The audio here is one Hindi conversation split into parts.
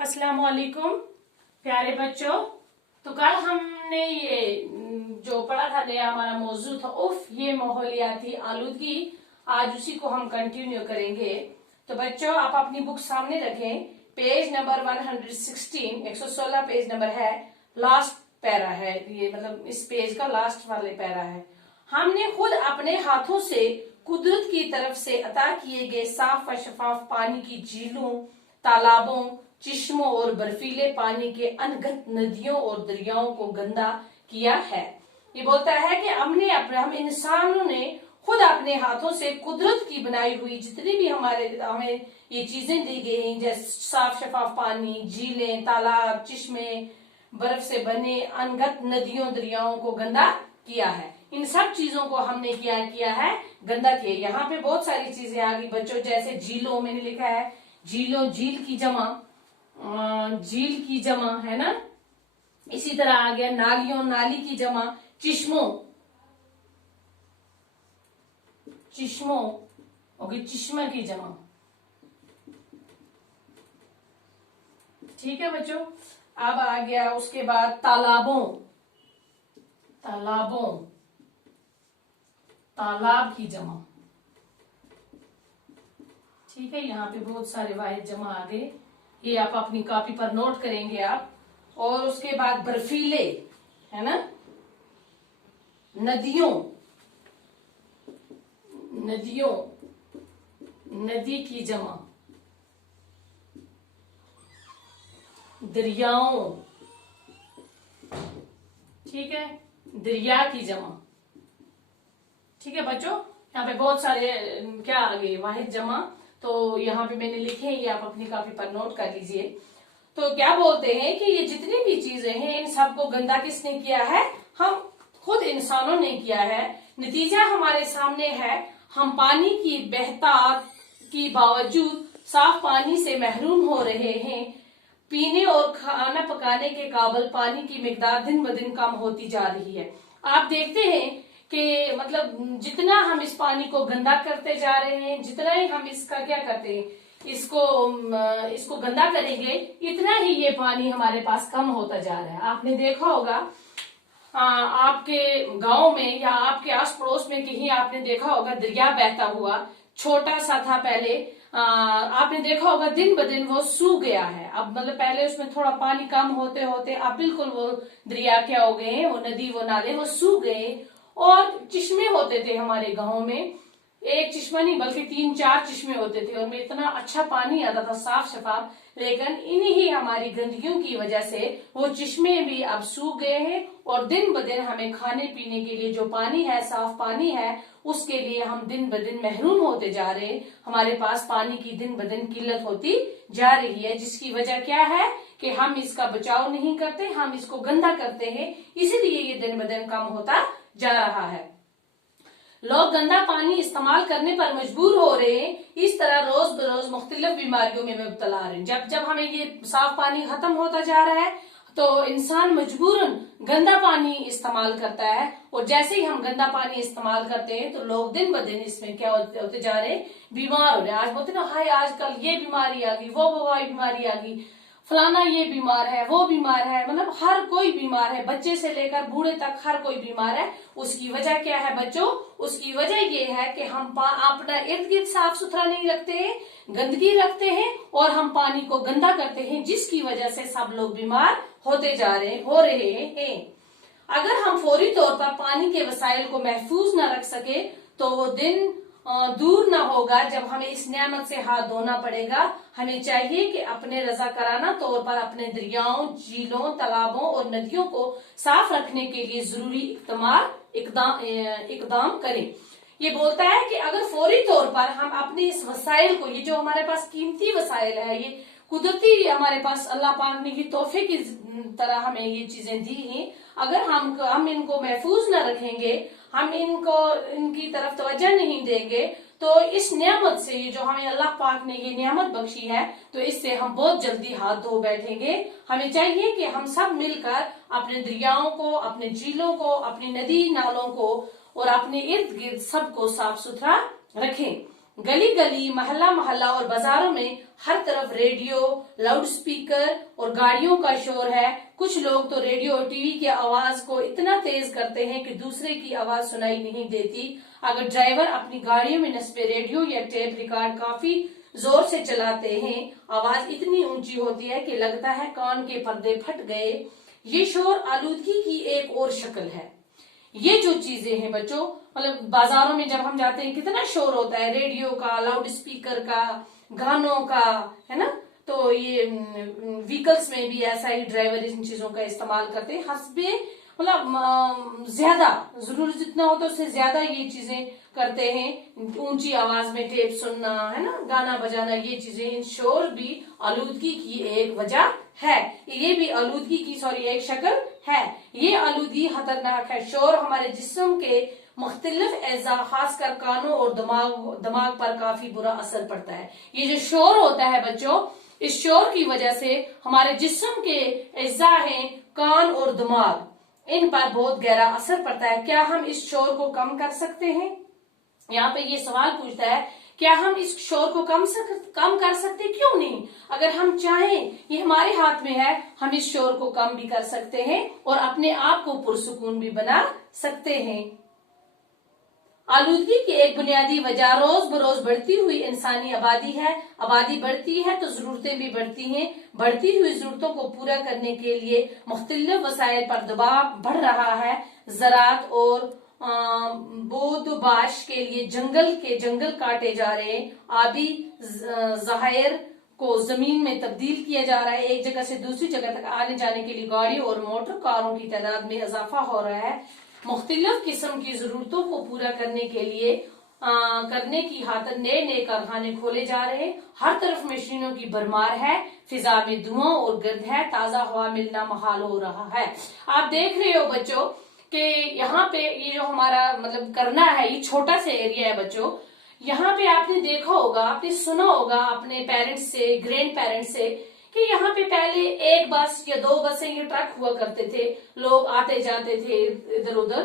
अस्सलाम वालेकुम प्यारे बच्चों। तो कल हमने ये जो पढ़ा था नया हमारा मौजू था उफ ये माहौलियाती आलूदगी। आज उसी को हम कंटिन्यू करेंगे। तो बच्चों आप अपनी बुक सामने रखें। पेज नंबर 116 116 पेज नंबर है। लास्ट पैरा है ये, मतलब इस पेज का लास्ट वाले पैरा है। हमने खुद अपने हाथों से कुदरत की तरफ से अता किए गए साफ व शफाफ पानी की झीलों, तालाबों, चश्मों और बर्फीले पानी के अनगत नदियों और दरियाओं को गंदा किया है। ये बोलता है कि हम इंसानों ने खुद अपने हाथों से कुदरत की बनाई हुई जितनी भी हमें ये चीजें दी गई हैं, जैसे साफ शफाफ पानी, झीलें, तालाब, चश्मे, बर्फ से बने अनगत नदियों दरियाओं को गंदा किया है। इन सब चीजों को हमने किया है गंदा किया। यहाँ पे बहुत सारी चीजें आ गई बच्चों, जैसे झीलों मैंने लिखा है झीलों, झील की जमा है ना। इसी तरह आ गया नालियों, नाली की जमा, चिश्मों होगी चिश्मा की जमा। ठीक है बच्चों। अब आ गया उसके बाद तालाबों, तालाब की जमा। ठीक है, यहाँ पे बहुत सारे वाहिद जमा आ गए, ये आप अपनी कॉपी पर नोट करेंगे आप। और उसके बाद बर्फीले है ना, नदियों, नदी की जमा, दरियाओं, ठीक है, दरिया की जमा। ठीक है बच्चों, यहाँ पे बहुत सारे क्या आ गए वाहिद जमा, तो यहाँ पे मैंने लिखे हैं, ये आप अपनी कॉपी पर नोट कर लीजिए। तो क्या बोलते हैं कि ये जितनी भी चीजें हैं इन सबको गंदा किसने किया है? हम खुद इंसानों ने किया है। नतीजा हमारे सामने है, हम पानी की बेहतर की बावजूद साफ पानी से महरूम हो रहे हैं। पीने और खाना पकाने के काबिल पानी की मिकदार दिन ब दिन कम होती जा रही है। आप देखते हैं कि मतलब जितना हम इस पानी को गंदा करते जा रहे हैं, जितना ही हम इसका क्या करते हैं, इसको गंदा करेंगे, इतना ही ये पानी हमारे पास कम होता जा रहा है। आपने देखा होगा आपके गांव में या आपके आस पड़ोस में कहीं आपने देखा होगा दरिया बहता हुआ, छोटा सा था पहले। आपने देखा होगा दिन ब दिन वो सूख गया है। अब मतलब पहले उसमें थोड़ा पानी कम होते होते अब बिल्कुल वो दरिया क्या हो गए, वो नदी, वो नाले वो सूख गए। और चश्मे होते थे हमारे गांव में, एक चश्मा नहीं बल्कि 3-4 चश्मे होते थे, उनमें इतना अच्छा पानी आता था साफ शफाफ। लेकिन इन्हीं हमारी गंदगियों की वजह से वो चश्मे भी अब सूख गए हैं और दिन ब दिन हमें खाने पीने के लिए जो पानी है, साफ पानी है, उसके लिए हम दिन ब दिन महरूम होते जा रहे हैं। हमारे पास पानी की दिन ब दिन किल्लत होती जा रही है, जिसकी वजह क्या है कि हम इसका बचाव नहीं करते, हम इसको गंदा करते हैं, इसीलिए ये दिन ब दिन कम होता जा रहा है। लोग गंदा पानी इस्तेमाल करने पर मजबूर हो रहे हैं। इस तरह रोज बरोज मुख्तलिफ बीमारियों में मुब्तला रहे हैं। जब हमें ये साफ पानी खत्म होता जा रहा है तो इंसान मजबूरन गंदा पानी इस्तेमाल करता है। और जैसे ही हम गंदा पानी इस्तेमाल करते हैं तो लोग दिन ब दिन इसमें क्या होते जा रहे हैं, बीमार हो रहे हैं। आज बोलते ना, हाय आजकल ये बीमारी आ गई, वो बीमारी आ गई, फलाना ये बीमार है, वो बीमार है, मतलब हर कोई बीमार है, बच्चे से लेकर बूढ़े तक हर कोई बीमार है। उसकी वजह क्या है बच्चों? उसकी वजह ये है कि हम अपना इर्द गिर्द साफ सुथरा नहीं रखते हैं, गंदगी रखते हैं और हम पानी को गंदा करते हैं, जिसकी वजह से सब लोग बीमार होते हो रहे हैं। अगर हम फौरी तौर पर पानी के वसाइल को महफूज न रख सके तो वो दिन दूर न होगा जब हमें इस नेमत से हाथ धोना पड़ेगा। हमें चाहिए कि अपने रज़ाकाराना तौर पर अपने दरियाओं, झीलों, तालाबों और नदियों को साफ रखने के लिए जरूरी इकदाम करें। ये बोलता है कि अगर फौरी तौर पर हम अपने इस वसाइल को, ये जो हमारे पास कीमती वसाइल है, ये कुदरती हमारे पास अल्लाह पाक ने ये तोहफे की तरह हमें ये चीजें दी हैं, अगर हम इनको महफूज न रखेंगे, हम इनकी तरफ तवज्जो नहीं देंगे, तो इस नियामत से, ये जो हमें अल्लाह पाक ने ये नियामत बख्शी है, तो इससे हम बहुत जल्दी हाथ धो बैठेंगे। हमें चाहिए कि हम सब मिलकर अपने दरियाओं को, अपने झीलों को, अपनी नदी नालों को और अपने इर्द गिर्द सबको साफ सुथरा रखें। गली गली, मोहल्ला मोहल्ला और बाजारों में हर तरफ रेडियो, लाउड स्पीकर और गाड़ियों का शोर है। कुछ लोग तो रेडियो और टीवी की आवाज को इतना तेज करते हैं कि दूसरे की आवाज सुनाई नहीं देती। अगर ड्राइवर अपनी गाड़ियों में नस्बे रेडियो या टेप रिकॉर्ड काफी जोर से चलाते हैं, आवाज इतनी ऊंची होती है कि लगता है कान के पर्दे फट गए। ये शोर आलूदगी की एक और शक्ल है। ये जो चीजें हैं बच्चों, मतलब बाजारों में जब हम जाते हैं कितना शोर होता है, रेडियो का, लाउड स्पीकर का, गानों का, है ना। तो ये व्हीकल्स में भी ऐसा ही ड्राइवर इन चीजों का इस्तेमाल करते हैं। हस्बे मतलब ज्यादा जरूरत जितना होता है उससे ज्यादा ये चीजें करते हैं। ऊंची आवाज में टेप सुनना, है ना, गाना बजाना, ये चीजें, इन शोर भी आलूदगी की एक वजह है। ये भी आलूदगी की एक शक्ल है। ये आलूदगी खतरनाक है। शोर हमारे जिस्म के मुख्तलिफ एज़ा, खासकर कानों और दिमाग पर काफी बुरा असर पड़ता है। ये जो शोर होता है बच्चों, इस शोर की वजह से हमारे जिस्म के एज़ा हैं, कान और दिमाग, इन पर बहुत गहरा असर पड़ता है। क्या हम इस शोर को कम कर सकते हैं? यहाँ पे ये सवाल पूछता है, क्या हम इस शोर को कम कर सकते? क्यों नहीं? अगर हम चाहें, ये हमारे हाथ में है, हम इस शोर को कम भी कर सकते हैं और अपने आप को पुरसुकून भी बना सकते हैं। आलूदगी की एक बुनियादी वजह रोज बरोज बढ़ती हुई इंसानी आबादी है। आबादी बढ़ती है तो जरूरतें भी बढ़ती हैं। बढ़ती हुई जरूरतों को पूरा करने के लिए मुख्तलिफ वसाइल पर दबाव बढ़ रहा है। ज़राअत और बोदबाश के लिए जंगल काटे जा रहे हैं। आबी ज़खायर को जमीन में तब्दील किया जा रहा है। एक जगह से दूसरी जगह तक आने जाने के लिए गाड़ी और मोटर कारों की तादाद में इजाफा हो रहा है। मुख्तलिफ किस्म की जरूरतों को पूरा करने के लिए करने की खातिर नए नए कारखाने खोले जा रहे हैं। हर तरफ मशीनों की भरमार है। फिजा में धुआं और गर्द है। ताजा हवा मिलना मुहाल हो रहा है। आप देख रहे हो बच्चों कि यहाँ पे ये जो हमारा मतलब करना है, ये छोटा सा एरिया है बच्चों। यहाँ पे आपने देखा होगा, आपने सुना होगा अपने पेरेंट्स से, ग्रैंड पेरेंट्स से, कि यहाँ पे पहले एक बस या दो बसें ये ट्रक हुआ करते थे, लोग आते जाते थे इधर उधर।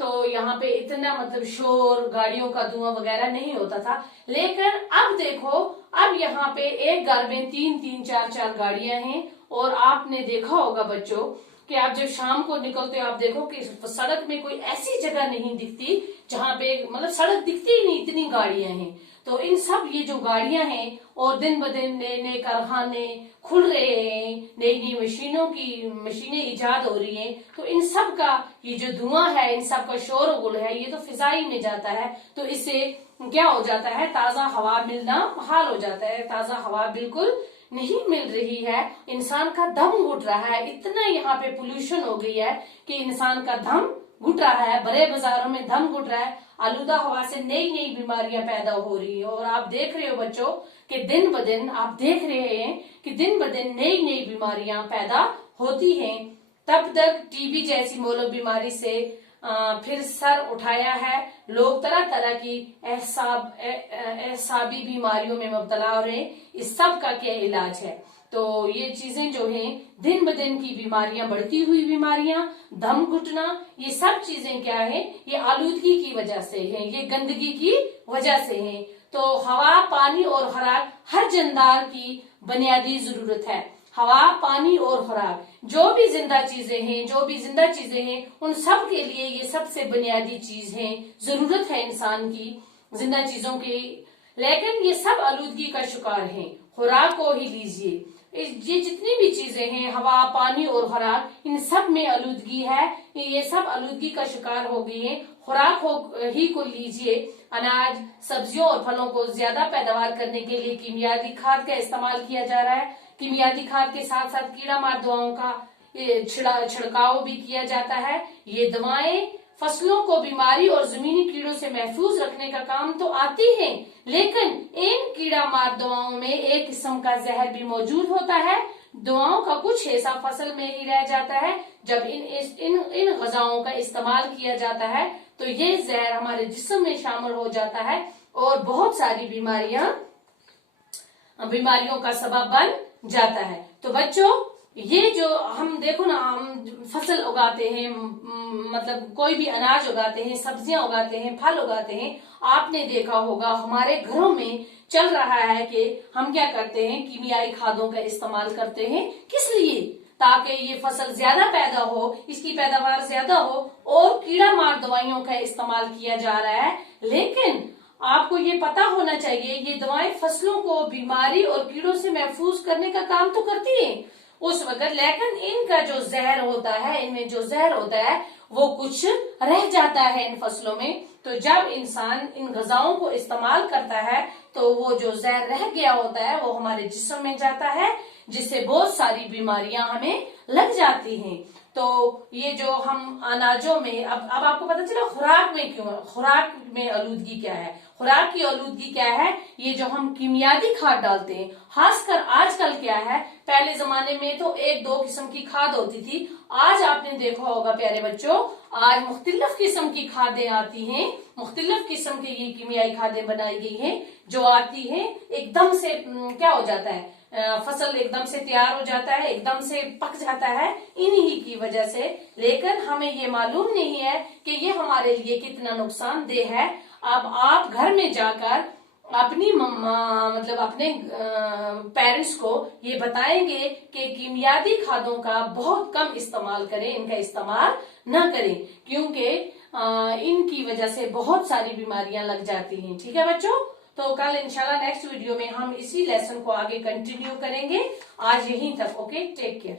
तो यहाँ पे इतना मतलब शोर, गाड़ियों का धुआं वगैरह नहीं होता था। लेकिन अब देखो, अब यहाँ पे एक घर में तीन तीन चार चार गाड़ियां हैं। और आपने देखा होगा बच्चों कि आप जब शाम को निकलते हो, आप देखो कि सड़क में कोई ऐसी जगह नहीं दिखती जहाँ पे मतलब सड़क दिखती ही नहीं, इतनी गाड़ियां हैं। तो इन सब ये जो गाड़ियां हैं और दिन ब दिन नए नए कारखाने खुल रहे हैं, नई नई मशीनें इजाद हो रही हैं। तो इन सब का ये जो धुआं है, इन सब का शोर गुल है, ये तो फिजाई में जाता है। तो इससे क्या हो जाता है, ताजा हवा मिलना मुहाल हो जाता है। ताजा हवा बिल्कुल नहीं मिल रही है। इंसान का दम घुट रहा है। इतना यहाँ पे पोल्यूशन हो गई है कि इंसान का दम घुट रहा है। बड़े बाजारों में दम घुट रहा है। आलूदा हवा से नई नई बीमारियां पैदा हो रही है। और आप देख रहे हो बच्चों कि दिन ब दिन आप देख रहे हैं कि दिन ब दिन नई नई बीमारियां पैदा होती हैं। तब तक टीबी जैसी मोलक बीमारी से फिर सर उठाया है। लोग तरह तरह की एहसाबी बीमारियों में मुब्तला हो रहे हैं। इस सब का क्या इलाज है? तो ये चीजें जो हैं, दिन ब दिन की बीमारियां, बढ़ती हुई बीमारियां, दम घुटना, ये सब चीजें क्या है, ये आलूदगी की वजह से है, ये गंदगी की वजह से है। तो हवा, पानी और खुराक हर जानदार की बुनियादी जरूरत है। हवा, पानी और खुराक, जो भी जिंदा चीजें हैं, उन सब के लिए ये सबसे बुनियादी चीज है, जरूरत है इंसान की, जिंदा चीजों की। लेकिन ये सब आलूदगी का शिकार हैं। खुराक को ही लीजिए, ये जितनी भी चीजें हैं, हवा, पानी और खुराक, इन सब में आलूदगी है। ये सब आलूदगी का शिकार हो गई है। खुराक ही को लीजिए, अनाज, सब्जियों और फलों को ज्यादा पैदावार करने के लिए कीमियाती खाद का इस्तेमाल किया जा रहा है। कीमियाती खाद के साथ साथ कीड़ा मार दवाओं का छिड़काव भी किया जाता है। ये दवाएं फसलों को बीमारी और जमीनी कीड़ों से महफूज रखने का काम तो आती हैं, लेकिन इन कीड़ा मार दवाओं में एक किस्म का जहर भी मौजूद होता है। दवाओं का कुछ हिस्सा फसल में ही रह जाता है। जब इन गजाओं का इस्तेमाल किया जाता है तो ये जहर हमारे जिस्म में शामिल हो जाता है और बहुत सारी बीमारियों का सबब बन जाता है। तो बच्चों, ये जो हम देखो ना, हम फसल उगाते हैं, मतलब कोई भी अनाज उगाते हैं, सब्जियां उगाते हैं, फल उगाते हैं। आपने देखा होगा हमारे घरों में चल रहा है कि हम क्या करते हैं, कीमियाई खादों का इस्तेमाल करते हैं। किस लिए? ताकि ये फसल ज्यादा पैदा हो, इसकी पैदावार ज्यादा हो, और कीड़ा मार दवाइयों का इस्तेमाल किया जा रहा है। लेकिन आपको ये पता होना चाहिए, ये दवाएं फसलों को बीमारी और कीड़ों से महफूज करने का काम तो करती हैं उस वक्त, लेकिन इनका जो जहर होता है, इनमें जो जहर होता है वो कुछ रह जाता है इन फसलों में। तो जब इंसान इन गजाओं को इस्तेमाल करता है तो वो जो जहर रह गया होता है वो हमारे जिस्म में जाता है, जिससे बहुत सारी बीमारियां हमें लग जाती हैं। तो ये जो हम अनाजों में, अब आपको पता चला खुराक में क्यों, खुराक में आलूदगी क्या है, खुराक की आलूदगी क्या है, ये जो हम कीमियाती खाद डालते हैं। खासकर आजकल क्या है, पहले जमाने में तो एक दो किस्म की खाद होती थी, आज आपने देखा होगा प्यारे बच्चों, आज मुख्तलिफ किस्म की खादें आती हैं, मुख्तलिफ किस्म की ये कीमियाई खादें बनाई गई हैं, जो आती हैं एकदम से क्या हो जाता है, फसल एकदम से तैयार हो जाता है, एकदम से पक जाता है इन्हीं की वजह से। लेकिन हमें ये मालूम नहीं है कि ये हमारे लिए कितना नुकसानदेह है। अब आप घर में जाकर अपनी मम्मा, मतलब अपने पेरेंट्स को ये बताएंगे कि कीमियाती खादों का बहुत कम इस्तेमाल करें, इनका इस्तेमाल न करें, क्योंकि इनकी वजह से बहुत सारी बीमारियां लग जाती हैं। ठीक है बच्चों, तो कल इंशाल्लाह नेक्स्ट वीडियो में हम इसी लेसन को आगे कंटिन्यू करेंगे। आज यहीं तक। Okay, take care.